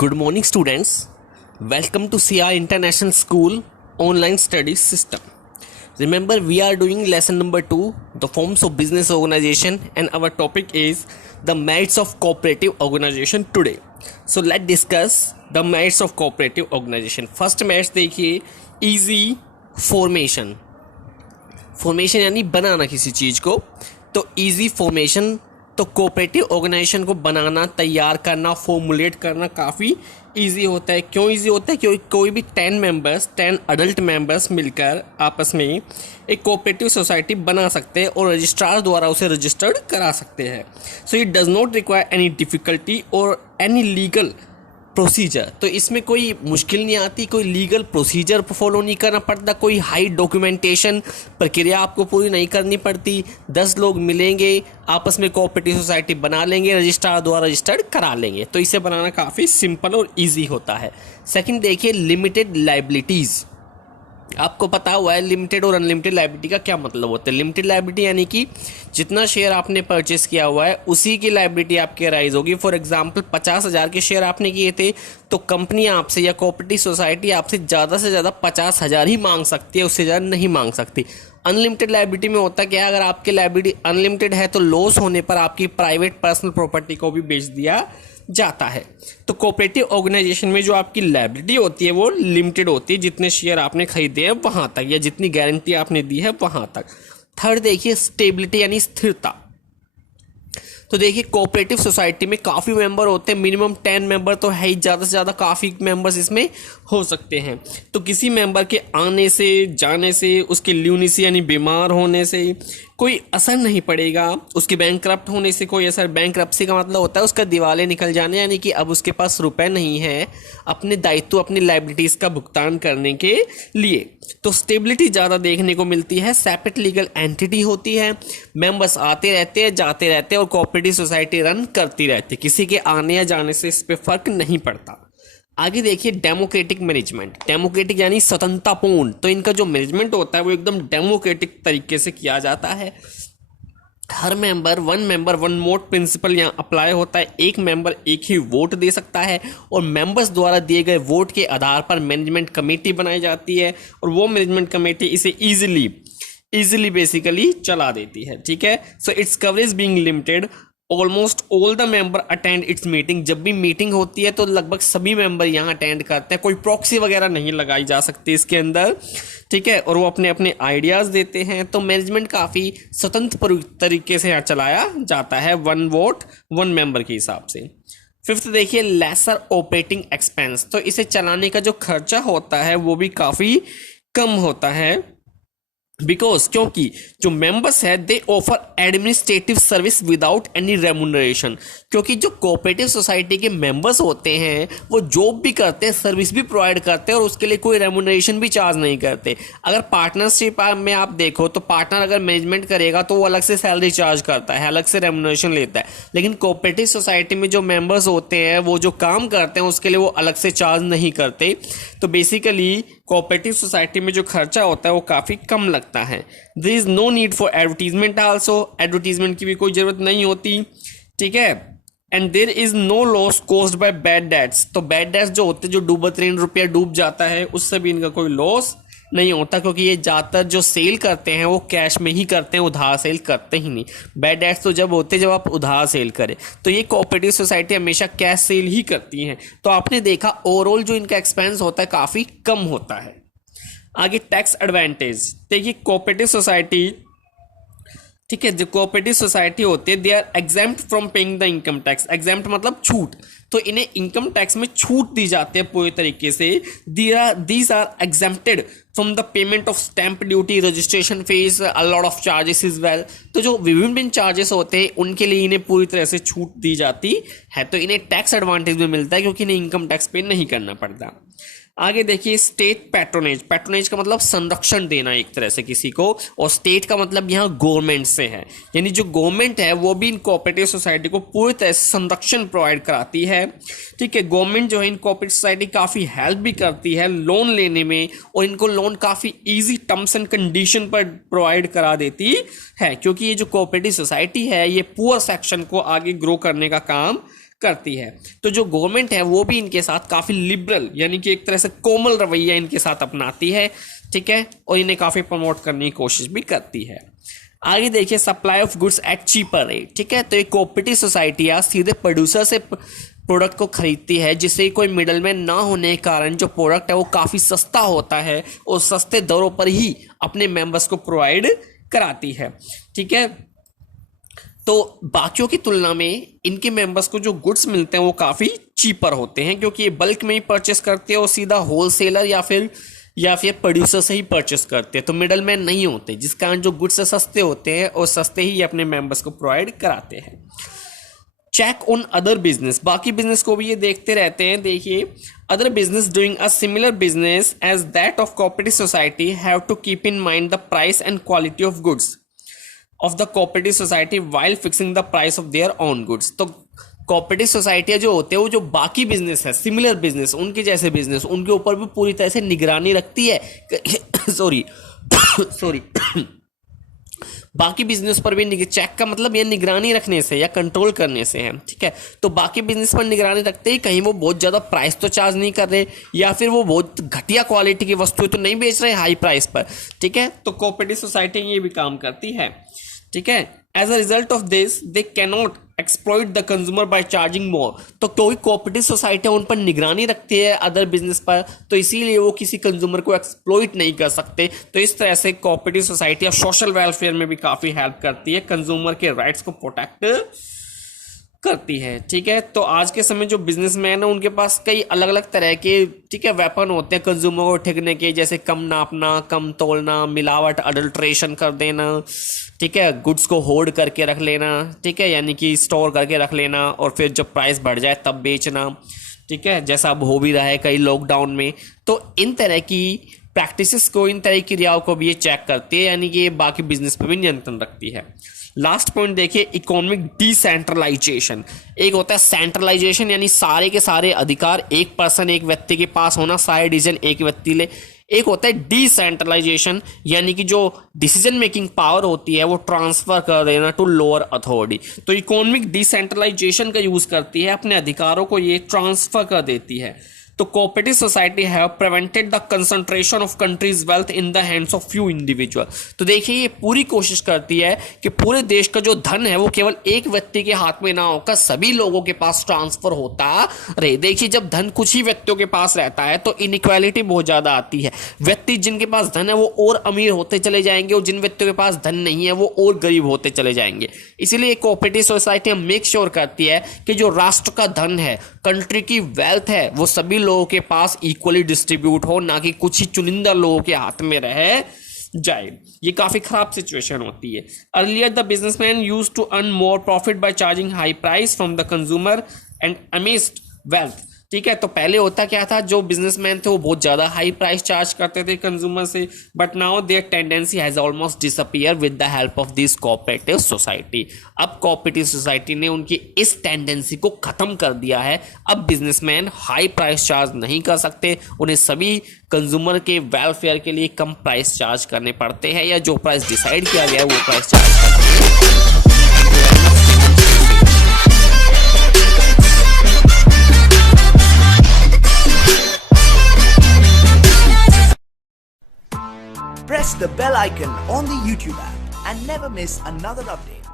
Good morning, students. Welcome to CR International School online study system. Remember, we are doing lesson number 2, the forms of business organization, and our topic is the merits of cooperative organization today. So let's discuss the merits of cooperative organization. First merits देखिए, easy formation. Formation यानी बनाना किसी चीज़ को, तो easy formation, तो cooperative organisation को बनाना, तैयार करना, formulate करना काफ़ी इजी होता है. क्यों इजी होता है? क्योंकि कोई भी 10 अडल्ट मेंबर्स मिलकर आपस में एक कोऑपरेटिव सोसाइटी बना सकते हैं और रजिस्ट्रार द्वारा उसे रजिस्टर्ड करा सकते हैं. So it does not require any difficulty और एनी लीगल प्रोसीजर. तो इसमें कोई मुश्किल नहीं आती, कोई लीगल प्रोसीजर फॉलो नहीं करना पड़ता, कोई हाई डॉक्यूमेंटेशन प्रक्रिया आपको पूरी नहीं करनी पड़ती. 10 लोग मिलेंगे, आपस में कोऑपरेटिव सोसाइटी बना लेंगे, रजिस्ट्रार द्वारा रजिस्टर्ड करा लेंगे. तो इसे बनाना काफ़ी सिंपल और इजी होता है. सेकंड देखिए, लिमिटेड लाइबिलिटीज़. आपको पता हुआ है लिमिटेड और अनलिमिटेड लाइबिलिटी का क्या मतलब होता है. लिमिटेड लाइबिलिटी यानी कि जितना शेयर आपने परचेस किया हुआ है उसी की लाइबिलिटी आपके राइज होगी. फॉर एग्जांपल 50,000 के शेयर आपने किए थे, तो कंपनी आपसे या कोऑपरेटिव सोसाइटी आपसे ज़्यादा से ज़्यादा 50,000 ही मांग सकती है, उससे ज़्यादा नहीं मांग सकती. अनलिमिटेड लाइबिलिटी में होता क्या है, अगर आपकी लाइबिलिटी अनलिमिटेड है तो लॉस होने पर आपकी प्राइवेट पर्सनल प्रॉपर्टी को भी बेच दिया जाता है. तो कोऑपरेटिव ऑर्गेनाइजेशन में जो आपकी लायबिलिटी होती है वो लिमिटेड होती है, जितने शेयर आपने खरीदे हैं वहाँ तक, या जितनी गारंटी आपने दी है वहाँ तक. थर्ड देखिए, स्टेबिलिटी यानी स्थिरता. तो देखिए, कोऑपरेटिव सोसाइटी में काफ़ी मेंबर होते हैं, मिनिमम 10 मेंबर तो है ही, ज़्यादा से ज़्यादा काफ़ी मेंबर्स इसमें हो सकते हैं. तो किसी मेंबर के आने से, जाने से, उसके ल्यूनिसी यानी बीमार होने से कोई असर नहीं पड़ेगा, उसके बैंकक्रप्ट होने से कोई असर. बैंकक्रप्सी का मतलब होता है उसका दिवाले निकल जाने, यानी कि अब उसके पास रुपए नहीं है अपने दायित्व, अपनी लाइबिलिटीज़ का भुगतान करने के लिए. तो स्टेबिलिटी ज़्यादा देखने को मिलती है. सेपरेट लीगल एंटिटी होती है, मेंबर्स आते रहते हैं, जाते रहते हैं और कोऑपरेटिव सोसाइटी रन करती रहती है. किसी के आने या जाने से इस पर फर्क नहीं पड़ता. आगे देखिए, डेमोक्रेटिक मैनेजमेंट. डेमोक्रेटिक यानी स्वतंत्रतापूर्ण. तो इनका जो मैनेजमेंट होता है वो एकदम डेमोक्रेटिक तरीके से किया जाता है. हर मेंबर वन वोट प्रिंसिपल यहाँ अप्लाई होता है. एक मेंबर एक ही वोट दे सकता है और मेंबर्स द्वारा दिए गए वोट के आधार पर मैनेजमेंट कमेटी बनाई जाती है और वो मैनेजमेंट कमेटी इसे इजीली बेसिकली चला देती है. ठीक है. So it's coverage being limited, almost all the member attend it's meeting. जब भी मीटिंग होती है तो लगभग सभी मेंबर यहाँ अटेंड करते हैं. कोई प्रॉक्सी वगैरह नहीं लगाई जा सकती इसके अंदर. ठीक है. और वो अपने अपने आइडियाज़ देते हैं. तो मैनेजमेंट काफ़ी स्वतंत्र तरीके से यहाँ चलाया जाता है, वन वोट वन मेंबर के हिसाब से. फिफ्थ देखिए, लेसर ऑपरेटिंग एक्सपेंस. तो इसे चलाने का जो खर्चा होता है वो भी काफ़ी कम होता है. बिकॉज क्योंकि जो मेंबर्स है दे offer administrative service without any remuneration. क्योंकि जो कोऑपरेटिव सोसाइटी के मेंबर्स होते हैं वो जॉब भी करते हैं, सर्विस भी प्रोवाइड करते हैं और उसके लिए कोई रेमुनरेशन भी चार्ज नहीं करते. अगर पार्टनरशिप में आप देखो तो पार्टनर अगर मैनेजमेंट करेगा तो वो अलग से सैलरी चार्ज करता है, अलग से रेमुनरेशन लेता है. लेकिन कोऑपरेटिव सोसाइटी में जो मेंबर्स होते हैं वो जो काम करते हैं उसके लिए वो अलग से चार्ज नहीं करते. तो बेसिकली कोऑपरेटिव सोसाइटी में जो खर्चा होता है वो काफ़ी कम लगता है. There is no need for advertisement also. Advertisement की भी कोई ज़रूरत नहीं होती. ठीक है. And there is no loss caused by bad debts. तो बैड डेट्स जो होते हैं, जो डूबत ऋण रुपया डूब जाता है, उससे भी इनका कोई लॉस नहीं होता, क्योंकि ये ज़्यादातर जो सेल करते हैं वो कैश में ही करते हैं, उधार सेल करते ही नहीं. बैड डेट्स तो जब होते हैं जब आप उधार सेल करें. तो ये कोऑपरेटिव सोसाइटी हमेशा कैश सेल ही करती हैं. तो आपने देखा ओवरऑल जो इनका एक्सपेंस होता है काफ़ी कम होता है. आगे टैक्स एडवांटेज देखिए, कोऑपरेटिव सोसाइटी, ठीक है, जो कोऑपरेटिव सोसाइटी होती है they are exempt from paying the income tax. Exempt मतलब छूट. तो इन्हें इनकम टैक्स में छूट दी जाती है पूरी तरीके से. These are exempted from the payment of stamp duty, registration fees, a lot of charges as well. तो जो विभिन्न चार्जेस होते हैं उनके लिए इन्हें पूरी तरह से छूट दी जाती है. तो इन्हें टैक्स एडवांटेज भी मिलता है क्योंकि इन्हें इनकम टैक्स पे नहीं करना पड़ता. आगे देखिए, स्टेट पैट्रोनेज. पैट्रोनेज का मतलब संरक्षण देना एक तरह से किसी को, और स्टेट का मतलब यहाँ गवर्नमेंट से है. यानी जो गवर्नमेंट है वो भी इन कोऑपरेटिव सोसाइटी को पूरी तरह से संरक्षण प्रोवाइड कराती है. ठीक है. गवर्नमेंट जो है इन कोऑपरेटिव सोसाइटी काफ़ी हेल्प भी करती है लोन लेने में, और इनको लोन काफ़ी ईजी टर्म्स एंड कंडीशन पर प्रोवाइड करा देती है, क्योंकि ये जो कोऑपरेटिव सोसाइटी है ये पुअर सेक्शन को आगे ग्रो करने का काम करती है। तो जो गवर्नमेंट है वो भी इनके साथ काफी लिबरल यानी कि एक तरह से कोमल रवैया इनके साथ अपनाती है, ठीक है, और इन्हें काफी प्रमोट करने की कोशिश भी करती है। आगे देखिए supply of goods at cheaper rate, ठीक है। तो एक कोऑपरेटिव सोसाइटी या सीधे प्रोड्यूसर से प्रोडक्ट को खरीदती है, जिससे कोई मिडलमैन ना होने के कारण जो प्रोडक्ट है वो काफ़ी सस्ता होता है और सस्ते दरों पर ही अपने मेंबर्स को प्रोवाइड कराती है, ठीक है। तो बाकियों की तुलना में इनके मेंबर्स को जो गुड्स मिलते हैं वो काफ़ी चीपर होते हैं, क्योंकि ये बल्क में ही परचेस करते हैं और सीधा होलसेलर या फिर प्रोड्यूसर से ही परचेस करते हैं। तो मिडलमैन नहीं होते, जिस कारण जो गुड्स सस्ते होते हैं और सस्ते ही अपने मेंबर्स को प्रोवाइड कराते हैं। चेक ऑन अदर बिजनेस, बाकी बिजनेस को भी ये देखते रहते हैं। देखिए other business doing a similar business as that of cooperative society have to keep in mind the price and quality of goods of the cooperative society while fixing the price of their own goods. तो cooperative सोसाइटियाँ जो होते हैं वो जो बाकी business है, similar business, उनके जैसे बिजनेस, उनके ऊपर भी पूरी तरह से निगरानी रखती है सॉरी बाकी बिजनेस पर भी चेक का मतलब ये निगरानी रखने से या कंट्रोल करने से है, ठीक है। तो बाकी बिजनेस पर निगरानी रखते ही कहीं वो बहुत ज़्यादा प्राइस तो चार्ज नहीं कर रहे या फिर वो बहुत घटिया क्वालिटी की वस्तुएं तो नहीं बेच रहे हाई प्राइस पर, ठीक है। तो कोऑपरेटिव सोसाइटी ये भी काम करती है, ठीक है। As a result of this they cannot exploit the consumer by charging more. तो कोई कोऑपरेटिव सोसाइटी उन पर निगरानी रखती है अदर बिजनेस पर, तो इसीलिए वो किसी कंज्यूमर को एक्सप्लॉइट नहीं कर सकते। तो इस तरह से कोऑपरेटिव सोसाइटी सोशल वेलफेयर में भी काफ़ी हेल्प करती है, कंज्यूमर के राइट्स को प्रोटेक्ट करती है, ठीक है। तो आज के समय जो बिजनेसमैन है उनके पास कई अलग अलग तरह के, ठीक है, वेपन होते हैं कंज्यूमर को ठगने के, जैसे कम नापना, कम तोलना, मिलावट, अडल्ट्रेशन कर देना, ठीक है, गुड्स को होल्ड करके रख लेना, ठीक है, यानी कि स्टोर करके रख लेना और फिर जब प्राइस बढ़ जाए तब बेचना, ठीक है, जैसा अब हो भी रहा है कई लॉकडाउन में। तो इन तरह की प्रैक्टिसेस को, इन तरह की क्रियाओं को भी ये चेक करती है, यानी कि ये बाकी बिजनेस पर भी नियंत्रण रखती है। लास्ट पॉइंट देखिए इकोनॉमिक डिसेंट्रलाइजेशन। एक होता है सेंट्रलाइजेशन, यानी सारे के सारे अधिकार एक पर्सन, एक व्यक्ति के पास होना, सारे डिसीजन एक व्यक्ति ले। एक होता है डिसेंट्रलाइजेशन, यानी कि जो डिसीजन मेकिंग पावर होती है वो ट्रांसफर कर देना टू लोअर अथॉरिटी। तो इकोनॉमिक डिसेंट्रलाइजेशन का यूज करती है, अपने अधिकारों को ये ट्रांसफर कर देती है। तो cooperative society have prevented the concentration of countries wealth in the hands of few individual. तो देखिए ये पूरी कोशिश करती है कि पूरे देश का जो धन है वो केवल एक व्यक्ति के हाथ में ना होकर सभी लोगों के पास ट्रांसफर होता रहे। देखिए जब धन कुछ ही व्यक्तियों के पास रहता है तो इनइक्वालिटी बहुत ज्यादा आती है। व्यक्ति जिनके पास धन है वो और अमीर होते चले जाएंगे और जिन व्यक्तियों के पास धन नहीं है वो और गरीब होते चले जाएंगे। इसीलिए कोऑपरेटिव सोसाइटी मेक श्योर करती है कि जो राष्ट्र का धन है, कंट्री की वेल्थ है, वो सभी लोगों के पास इक्वली डिस्ट्रीब्यूट हो, ना कि कुछ ही चुनिंदा लोगों के हाथ में रह जाए। ये काफी खराब सिचुएशन होती है। Earlier the businessman used to earn more profit by charging high price from the consumer and amassed wealth, ठीक है। तो पहले होता क्या था, जो बिजनेसमैन थे वो बहुत ज्यादा हाई प्राइस चार्ज करते थे कंज्यूमर से, but now their tendency has almost disappear with the help of this cooperative society. अब कोऑपरेटिव सोसाइटी ने उनकी इस टेंडेंसी को खत्म कर दिया है। अब बिजनेसमैन हाई प्राइस चार्ज नहीं कर सकते, उन्हें सभी कंज्यूमर के वेलफेयर के लिए कम प्राइस चार्ज करने पड़ते हैं, या जो प्राइस डिसाइड किया गया है वो प्राइस चार्ज करते हैं। Press the bell icon on the YouTube app and never miss another update.